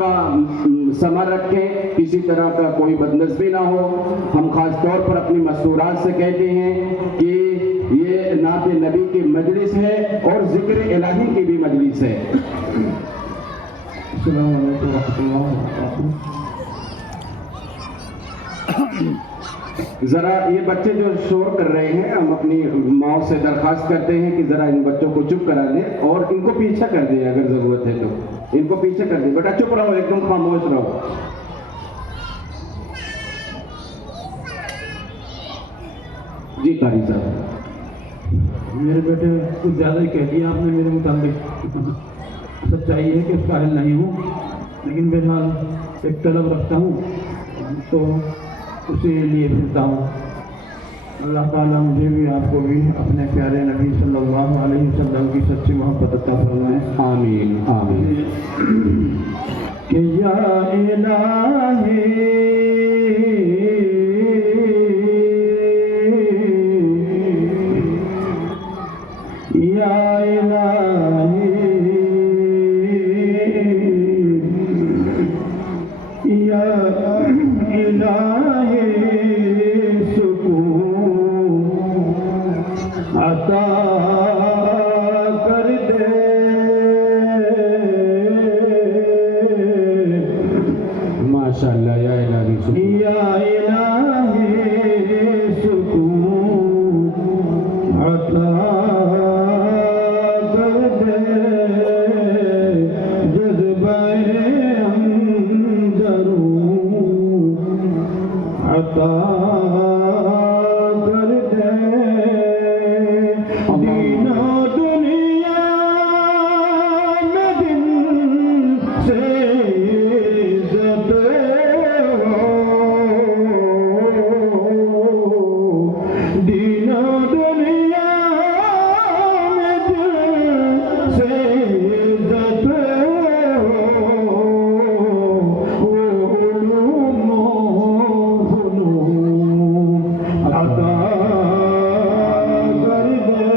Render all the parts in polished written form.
کا ثمر رکھیں، کسی طرح کا کوئی بدنسبی نہ ہو۔ ہم خاص طور پر اپنی مستورات سے کہتے ہیں کہ یہ نعت نبی کی مجلس ہے اور ذکر الہی کی بھی مجلس ہے۔ السلام علیکم ورحمۃ اللہ وبرکاتہ۔ ذرا یہ بچے جو شور کر رہے ہیں، ہم اپنی ماؤں سے درخواست کرتے ہیں کہ ذرا ان بچوں کو چپ کرا دیں اور ان کو پیچھے کر دیں، اگر ضرورت ہے تو ان کو پیچھے کر دیں۔ بیٹا چپ رہو، ایک دم خاموش رہو۔ جی قاری صاحب، میرے بیٹے کچھ زیادہ ہی کہہ دیا آپ نے میرے متعلق۔ سچائی ہے کہ اس قائل نہیں ہوں، لیکن بہرحال ایک طلب رکھتا ہوں تو اسی لیے پھرتا ہوں۔ اللہ تعالیٰ مجھے بھی آپ کو بھی اپنے پیارے نبی صلی اللہ علیہ وسلم کی سچی محبت عطا فرمائے۔ آمین آمین۔ کہ یا الہی یا الہی یا الہی سکون عطا کر دے، ماشاءاللہ یا الہی سکون، یا الہی سکون عطا کر دے، جذبہ اندرون عطا کر دے، دین و دنیا میں دن سے عزت ہو، دین و دنیا میں دن سے عزت ہو، علوم و فنون عطا کر دے،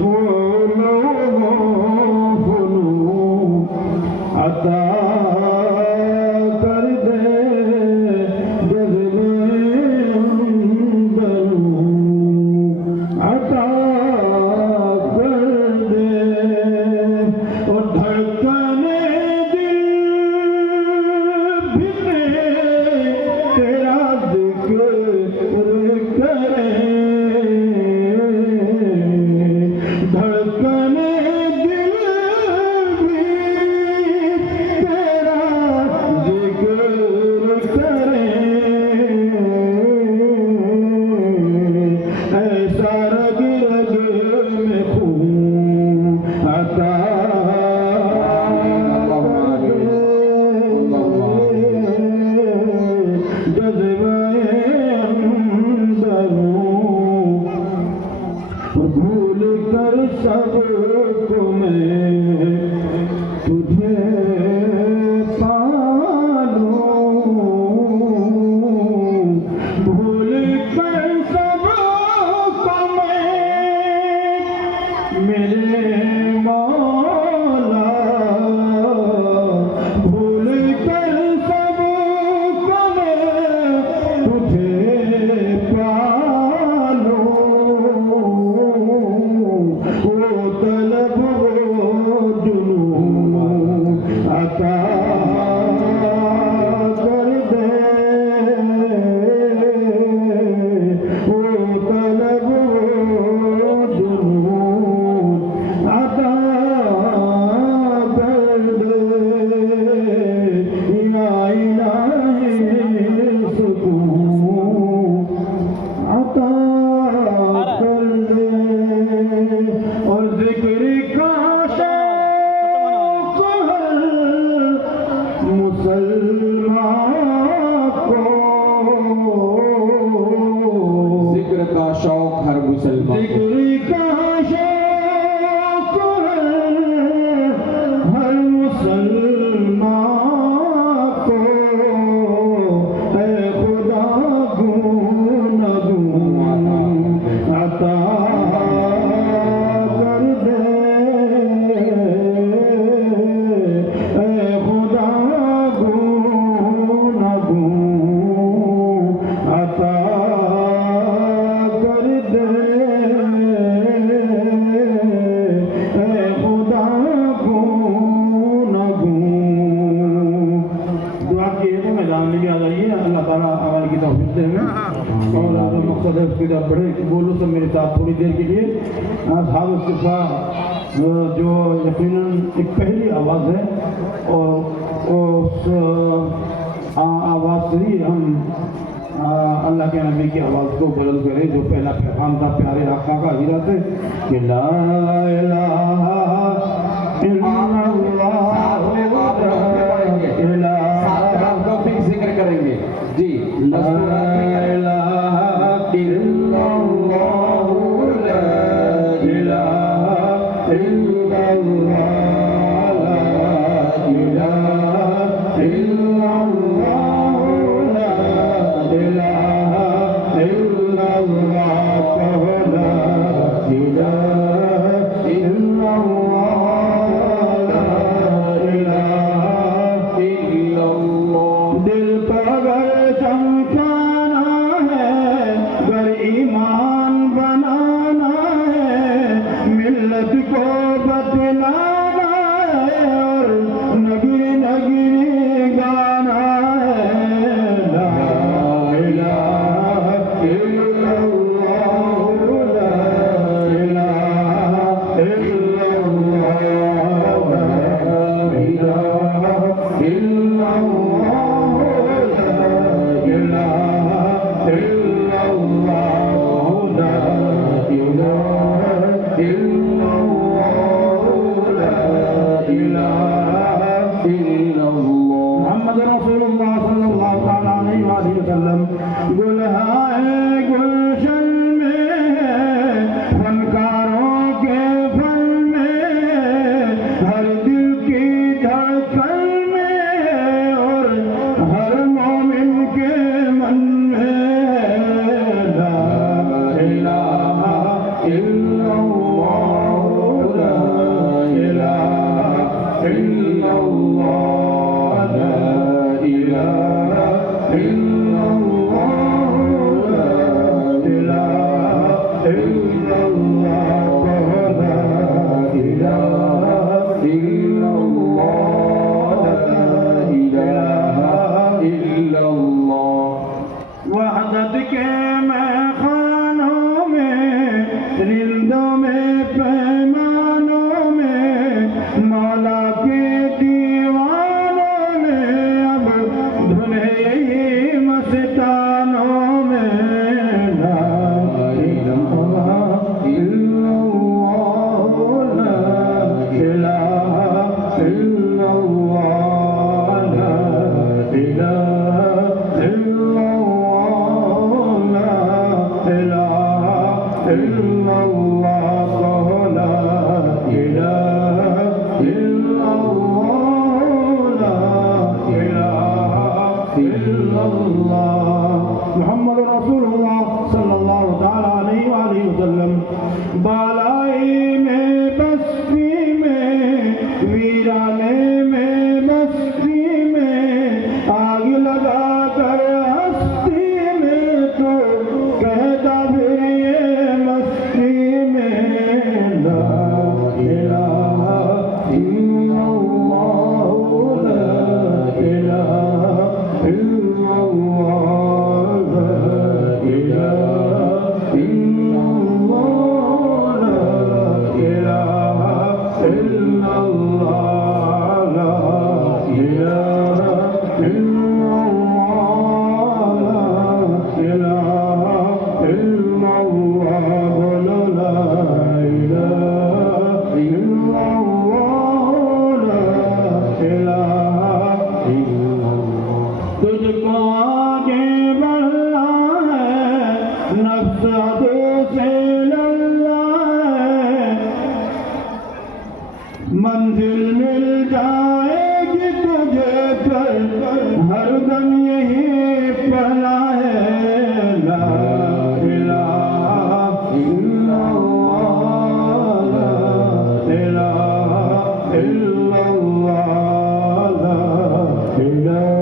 علوم و فنون عطا کر دے، جذبہ اندرون عطا کر دے، اور دھڑکنے دل بھی تیرا ذکر کریں، دھڑکنے دل بھی تیرا ذکر کریں، ایسا رگ رگ میں خون عطا کر دے، جذبہ اندرون بھول کر سب کو میں تجھے پالوں، بھول کر سب کو میں میرے مولا، بھول کر سب کو میں تجھے پالوں، وہ طلب وہ جنون عطا کر دے، وہ طلب وہ جنون عطا کر دے، یا الہی سکون عطا کر دے، اور ذکر کا شوق ہر مسلمان کو، ذکر کا شوق ہر مسلمان کو، ذکر کا شوق ہر مسلمان کو، اے خدا گون گون عطا کر دے، के जब बढ़े बोलो सब मेरे साथ थोड़ी देर के लिए। साहब इस्तिफ़ा जो यकीनन एक पहली आवाज़ है और उस आवाज़ से ही हम अल्लाह के नबी की आवाज़ को बुलंद करें जो पहला पैगाम था प्यारे आका का हीरा से कि ला इलाहा इल्लल्लाह जिक्र करेंगे जी। वहदत के मैखानों में रिंदों में पैमानों में मौला के दीवानों ने अब धुने यही मस्तानों में ला इलाहा इल्लल्लाह ला इलाहा इल्लल्लाह ला इलाहा मोहम्मद रसूलुल्लाह सल्लल्लाहु तआला अलैहि वसल्लम बालाई में बस्ती में वीराने में बस्ती में आग लगा कर हस्ती में तो कहता फिर ये मस्ती में ला इलाहा इल्लल्लाह ला इलाहा इल्लल्लाह तुझको आगे बढ़ना है नफ्स से लड़ना है मंजिल मिल जाएगी तुझे पर हर दम यही पढ़ना है ला इलाहा इल्लल्लाह ला इलाहा इल्लल्लाह ला इलाहा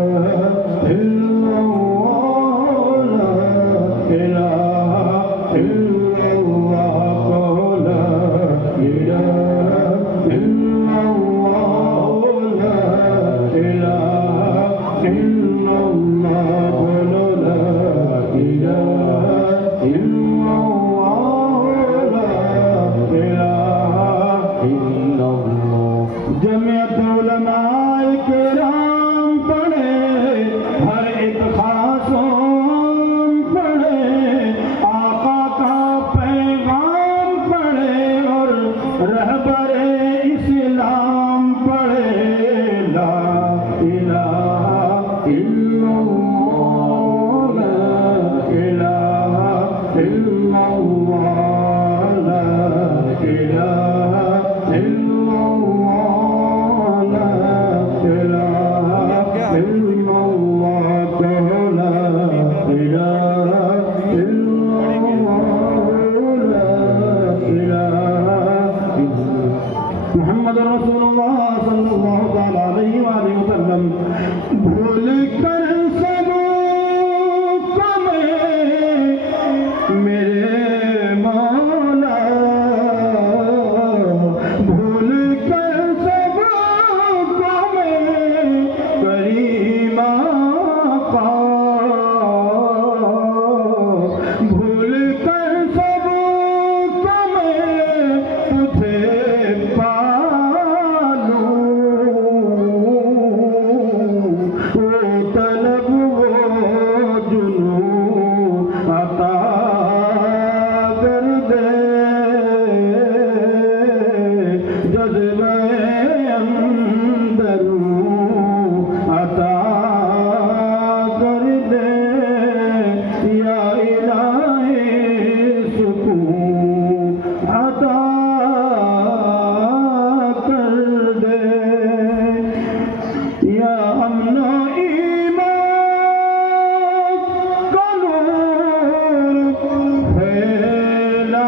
إلا जमीयत उलमाए किराम पढ़े, हर एक खासों पढ़े, आका का पैगाम पढ़े और रहबरे इस्लाम पढ़े। ला इलाहा इल्लल्लाह, ला इलाहा इल्लल्लाह, ला इलाहा इल्लल्लाह, ला इलाहा इल्लल्लाह, ला इलाहा इल्लल्लाह, ला इलाहा मुहम्मद रसूलुल्लाह सल्लल्लाहु अलैहि वसल्लम। भूल कर सबको मेरे मौला, भूल कर सबको करीम आका, भूल कर सबको तुझे पालूं, वो तलब वो जुनू अता कर दे, जज्बे अंदरूं अता कर दे, या इलाही सुकून अता कर दे, या अमन ईमान का नूर फैलाए,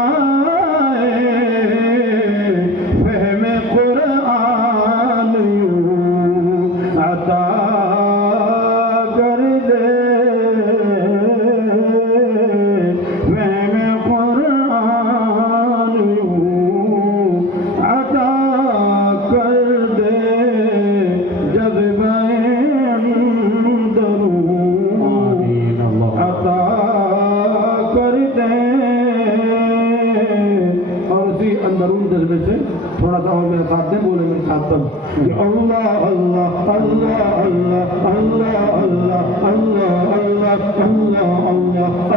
फहमे कुरान यूं अता कर दे, फहमे कुरान यूं अता कर दे, जज्बे अंदरूं अता कर दे। और उसी अंदरून जज्बे से थोड़ा सा और मेरे साथ में बोले मेरे साथ सब कि अल्लाह अल्लाह अल्लाह अल्लाह अल्लाह अल्लाह अल्लाह अल्लाह अल्लाह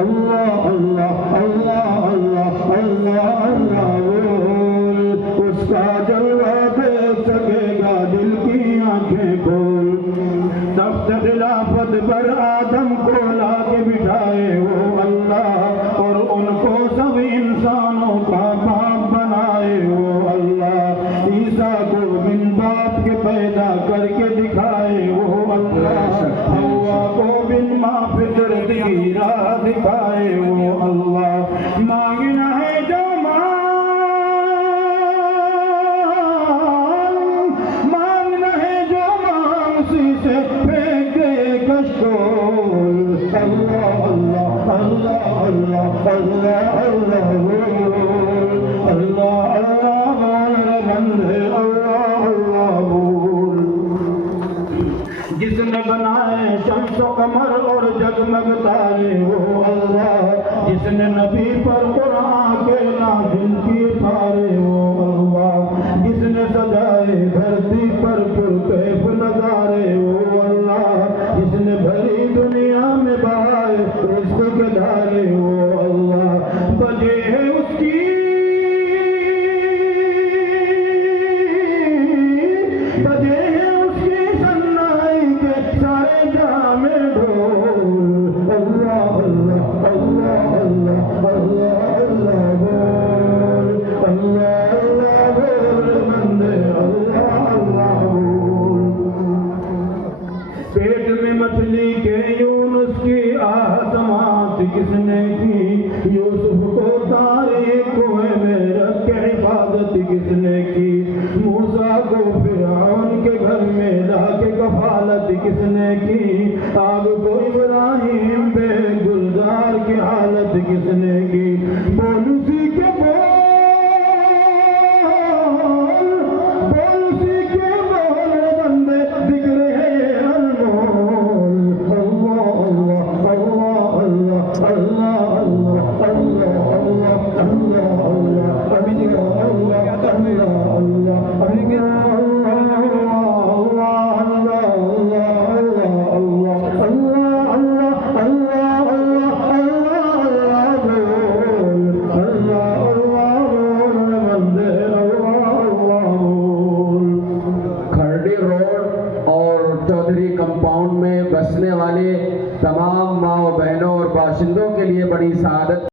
अल्लाह अल्लाह अल्लाह अल्लाह अल्लाह उसका जलवा देख सकेगा दिल की आंखें खोल, तख्त खिलाफत पर आदम को लाके बिठाए वो अल्लाह, और उनको सब इंसानों का बाप बनाए वो अल्लाह, ईसा को बिन बाप के पैदा करके दिखाए वो अल्लाह, हवा को बिन माँ फितरत की राह दिखाए वो अल्लाह। मांगना है जो मांगना है जो मांग सी से फेंके कशकोल, अल्लाह अल्लाह अल्लाह अल्लाह अल्लाह अल्लाह अल्लाह अल्लाह बोल रे बंदे, अल्लाह अल्लाह बोल। जिसने बनाए शम्स कमर और जगमग तारे वो अल्लाह, जिसने नबी पर कुरान के नाज़िल किए तारे वो अल्लाह, जिसने सजाए धरती पर कैफ नजारे वो अल्लाह, जिसने भरी दुनिया में बहाए रिज़्क़ के धारे वो अल्लाह, बजे है उसकी सन्नाई के सारे जामे ढोल, अल्लाह अल्लाह अल्लाह अल्लाह अल्लाह अल्लाह बोल, अल्लाह अल्लाह बोल बंदे, अल्लाह अल्लाह बोल। पेट में मछली के यूनुस की आह समात किसने की, यूसुफ को तारे कुएं में रख के हिफाजत किसने की, मूसा को फिरौन के घर में ला के कफालत किसने की, आग को इब्राहिम इबादत किसने की, बोल उसी के बोल उसी के बोल बंदे जिक्र है अनमोल। अल्लाह अल्लाह अल्लाह अल्लाह अल्लाह अल्लाह अल्लाह अल्लाह अल्लाह अभी जगह अल्लाह अल्लाह अल्लाह खरडी रोड और चौधरी कंपाउंड में बसने वाले तमाम माँ बहनों और बाशिंदों के लिए बड़ी सआदत